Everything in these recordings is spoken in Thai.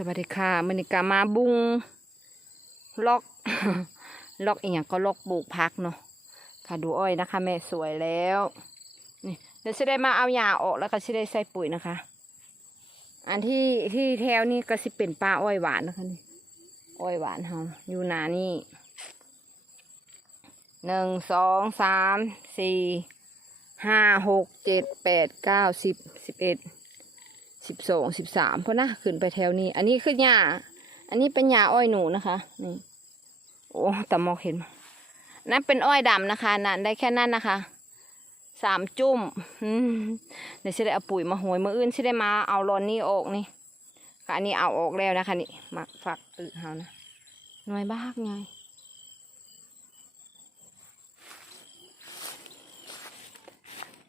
สวัสดีค่ะมณิกามาบุงล็อกล็อกอีกอย่างก็ล็อกปลูกพักเนาะค่ะดูอ้อยนะคะ แม่สวยแล้วนี่เดี๋ยวจะได้มาเอาหญ้าออกแล้วก็จะได้ใส่ปุ๋ยนะคะ อันที่ที่แถวนี่ก็สิเป็นปลาอ้อยหวานนะคะนี่อ้อยหวานเฮาอยู่นานี่หนึ่งสองสามสี่ห้าหกเจ็ดแปดเก้าสิบสิบเอ็ด สิบสองสิบสามเพราะนะขึ้นไปแถวนี้ อันนี้คือหญ้าอันนี้เป็นหญ้าอ้อยหนูนะคะ นี่ โอ้แต่มองเห็นไหมนั่นเป็นอ้อยดำนะคะนั่นได้แค่นั้นนะคะสามจุ่มเดี๋ยวจะได้เอาปุ๋ยมาโหยมืออื่นจะได้มาเอารอนนี่ออกนี่ค่ะอันนี้เอาออกแล้วนะคะนี่มาฝักอึเฮานะน่วยบ้ากไง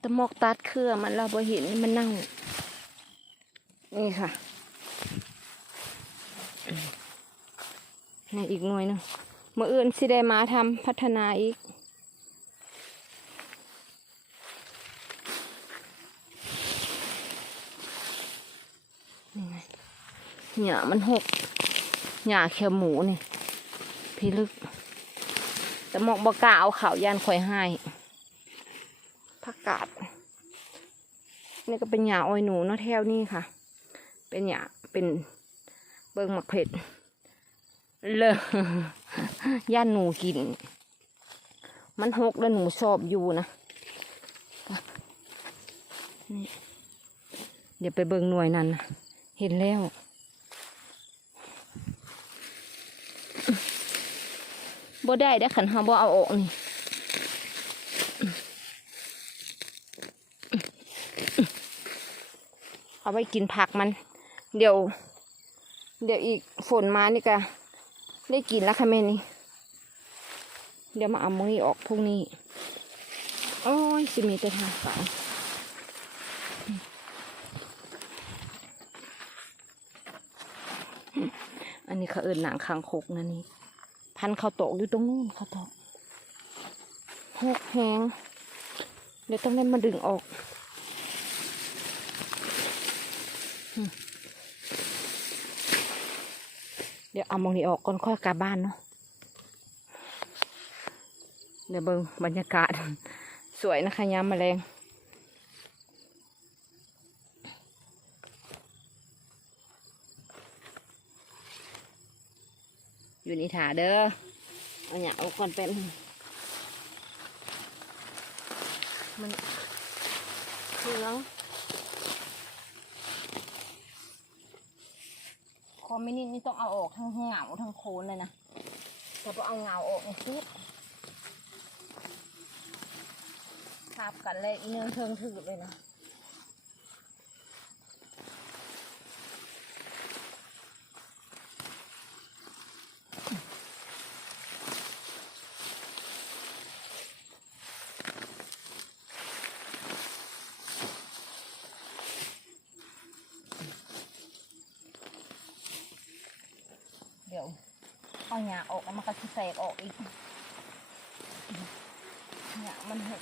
ตะมอกตัดเครือมันเราบ่เห็นนี่มันเน่า นี่ค่ะนี่อีกหน่วยหนึงเมื่ออื่นสิได้มาทำพัฒนาอีกนี่ไงหญ้ามันหกหญ้าเขียวหมูนี่พี่ลึก แต่มอกบกาเอาข่าวยานข่อยให้ผักกาด นี่ก็เป็นหญ้าอ้อยหนูเนาะแถวนี้ค่ะ เป็นหญ้าเป็นเบิงหมักเผ็ดเลยย่านหนูกิน มันหกแล้วหนูชอบอยู่นะเดี๋ยวไปเบิงหน่วยนั้นนะเห็นแล้ว บ่ได้ได้ขันเฮาบ่เอาออกนี่เอาไว้กินผักมัน เดี๋ยว เดี๋ยวอีกฝนมานี่ก็ได้กินแล้วค่ะแม่นี่ เดี๋ยวมาเอามือนี้ออกพรุ่งนี้ โอ้ยสิมีแต่ทางสายอันนี้เขาเอินหนังคางคกนะนี่ พันเขาวตกอยู่ตรงนู้นเขาวตกหกแหงเดี๋ยวต้องได้มาดึงออกเดี๋ยวเอามองนี้ออกก่อนค่อยกลับบ้านเนาะเดี๋ยวเบิงบรรยากาศ สวยนะคะยามแมลงอยู่ในี่ถาเด้อเอาเนี่ยเอาก่อนเป็นมันเครื่อง คอไม่นินี่ต้องเอาออกทั้งเหงาทั้งโคนเลยนะแต่พอเอาเหงาออกนี่ซิทับกันเลยอีเนื้อเทิงถือเลยนะ เดี๋ยวเอาหญ้าออกแล้วมันก็จะแตกออกอีกหญ้ามันหก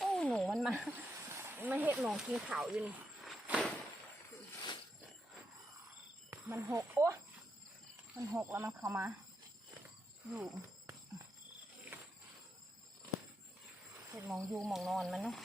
โอ้หนูมันมา มาเห็ดหนองกินเขาวอยู่นี่ มันหกโอ้มันหกแล้วมันเข้ามา อยู่เห็ดหมองอยู่หมองนอนมันเนาะ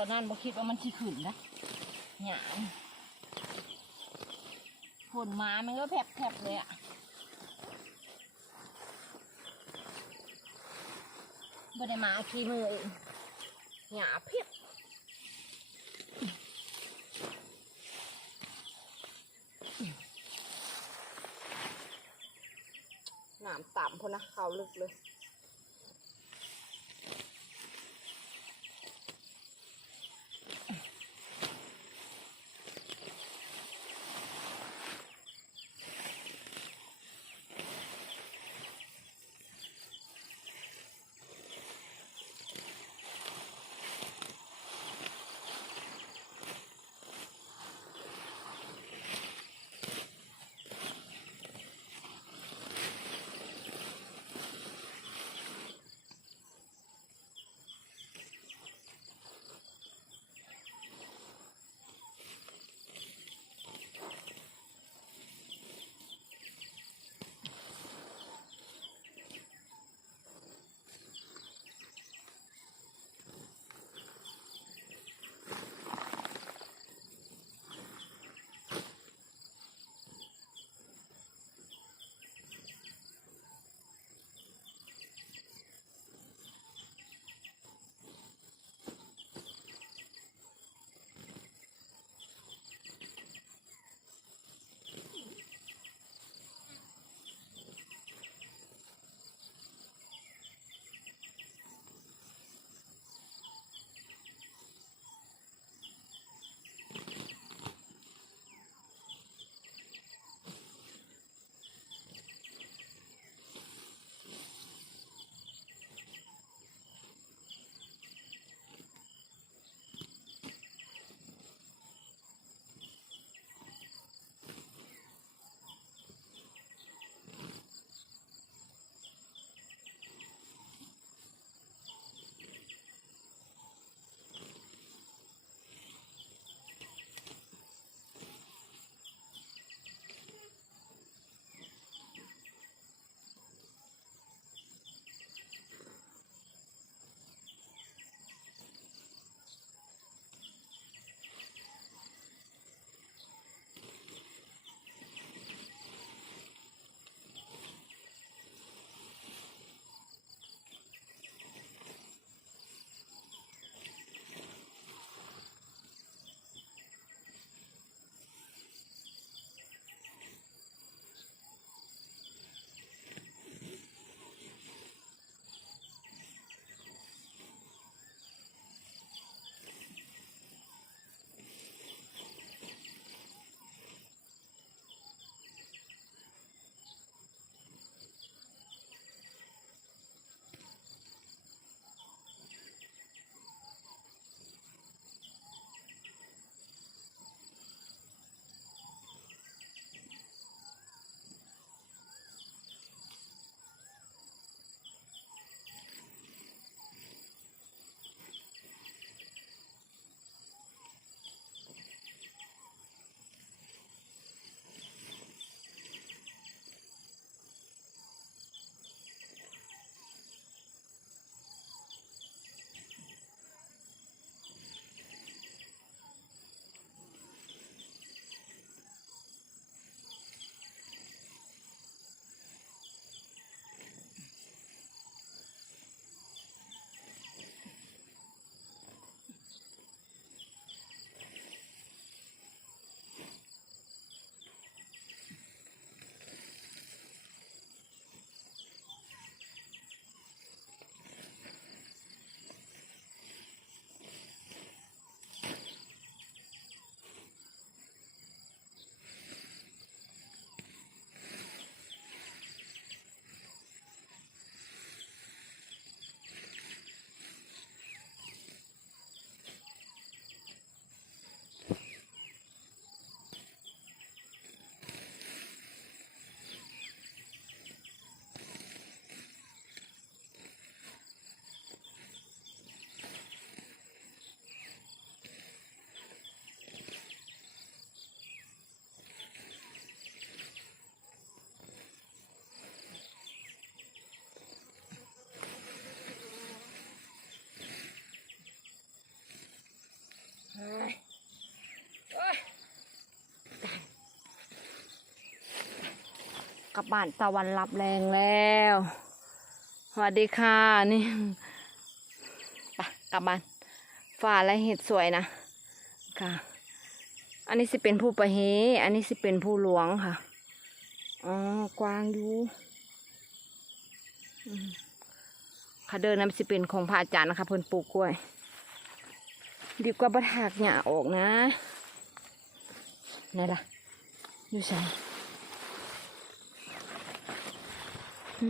ตอนนั้นบ่คิดว่ามันสิขึ้นนะหยางฝนมามันก็แผลบๆเลยอะบ่ได้มาขี้มือหยาเพียบน้ำต่ำพอนะเขาลึกเลย บ้านตะวันรับแรงแล้วสวัสดีค่ะนี่ไปกลับบ้านฝ่าและเห็ดสวยนะค่ะ อันนี้สิเป็นผู้ประเฮอันนี้สิเป็นผู้หลวงค่ะอ๋อกวางอยู่ค่ะเดินนั้นสิเป็นของพระอาจารย์นะคะเพิ่นปลูกกล้วย ดีกว่าบัถากหญ้าออกนะไหนล่ะอยู่ใส่อืม นี่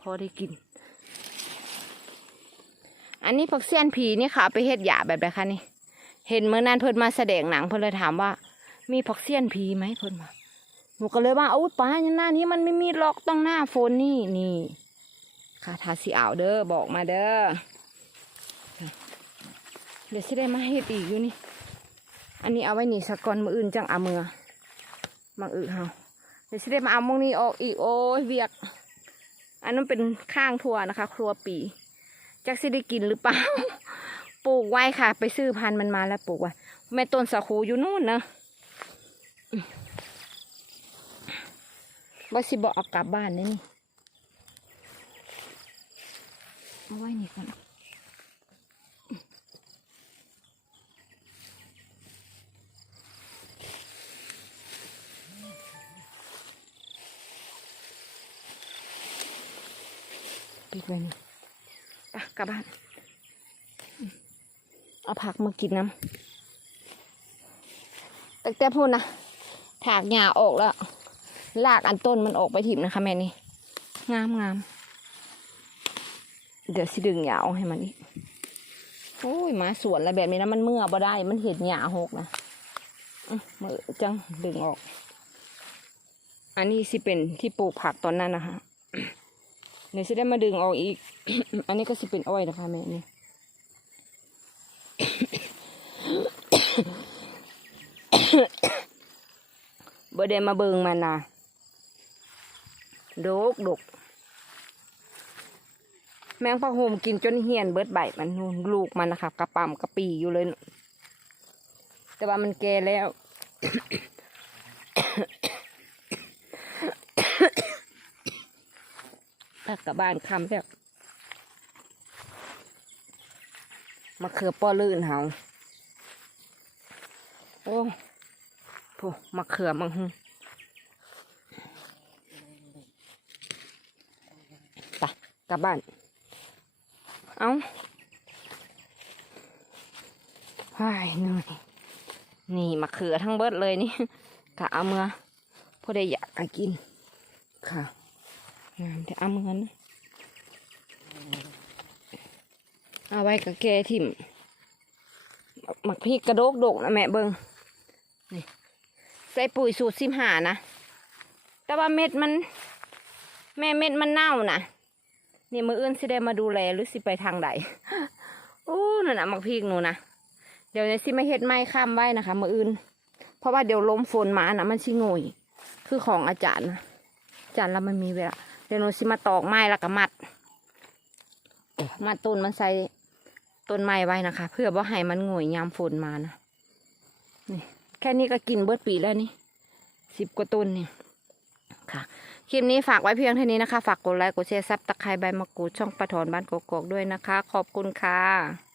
พอได้กิน อันนี้ผักเสี้ยนผีนี่ค่ะเอาไปเฮ็ดหยาแบบไหนคะนี่ เห็นเมื่อนั้นเพิ่นมาแสดงหนังเพิ่นเลยถามว่า มีผักเสี้ยนผีไหมเพิ่นมาหนูก็เลยว่าอุ้ยป้าหน้านี้มันไม่มีหรอกต้องหน้าฝนนี่นี่ ค่ะทาสีอ่าวเด้อบอกมาเด้อเดี๋ยวสิได้มาเฮ็ดอีกอยู่นี่ อันนี้เอาไว้หนี่สกอนมืออื่นจังเอามือมังอึเฮาเดี๋ยวสิได้มาเอามงนี้ออกอีกโอ้ยเวียก อันนั้นเป็นข้างทัวนะคะ ครัวปีจักสิได้กินหรือเปล่าปลูกไว้ค่ะ ไปซื้อพันธุ์มันมาแล้วปลูกไว้แม่ต้นสาคูอยู่นู่นนะว่าสิบอกเอากลับบ้านนี่นี่เอาไว้นี่ก่อน ดไว้นี่ไปกลับบ้าน เอาผักมากินน้ำแต่แต่พูดนะ ถากหญ้าออกแล้ว ลากอันต้นมันออกไปถิ่มนะคะแม่นี่ งามงาม เดี๋ยวสิดึงหญ้าออกให้มันอีกโอ้ยหมาสวนอะไรแบบนี้นะมันเมื่อบ่ได้ มันเห็ดหญ้าหกนะอื้อมือจังดึงออก อันนี้สิเป็นที่ปลูกผักตอนนั้นนะคะเดี๋ยวสิได้มาดึงออกอีก อันนี้ก็สิเป็นอ้อยนะคะแม่นี่บ่ได้มาเบิงมันนะดกดกแมงผักโฮมกินจนเหียนเบิดใบมันนูนลูกมันนะคะกระปั๊มกระปีอยู่เลย แต่ว่ามันแก่แล้ว ถ้ากลับบ้านคำแล้วมาเขือป้อลื่นเฮาโอ้โหมาเขือมังหึไปกลับบ้าน เอาไอ้ยเหนื่อยนี่มะเขือทั้งเบิดเลยนี่กะเอาเมื่อพอได้อยากกินค่ะ งามแต่เอาเมื่อนเอาไว้กับแกทิมหมักพริกกระโดกโดกนะแม่เบิงนี่ใส่ปุ๋ยสูตรสิบหานะ แต่ว่าเม็ดมัน แม่เม็ดมันเน่านะนี่มืออื่นสิได้มาดูแลหรือสิไปทางใดโอ้นั่นน่ะหมักพริกหนูนะเดี๋ยวนี้สิไม่เฮ็ดไม้ข้ามไว้นะคะมืออื่น เพราะว่าเดี๋ยวลมฝนมานะมันชิโงยคือของอาจารย์นะอาจารย์แล้วมันมีเวลา เดี๋ยวหนูสิมาตอกไม้แล้วก็มัดมัดต้นมันใส่ต้นไม้ไว้นะคะ เพื่อว่าให้มันโงยยามฝนมานะนี่แค่นี้ก็กินเบิดปีแล้วนี่สิบกว่าต้นนี่ค่ะคลิปนี้ฝากไว้เพียงเท่านี้นะคะ ฝากกดไลค์กดแชร์ซับตะไคร้ใบมะกรูดช่องปะถอนบ้านกกอกด้วยนะคะ ขอบคุณค่ะ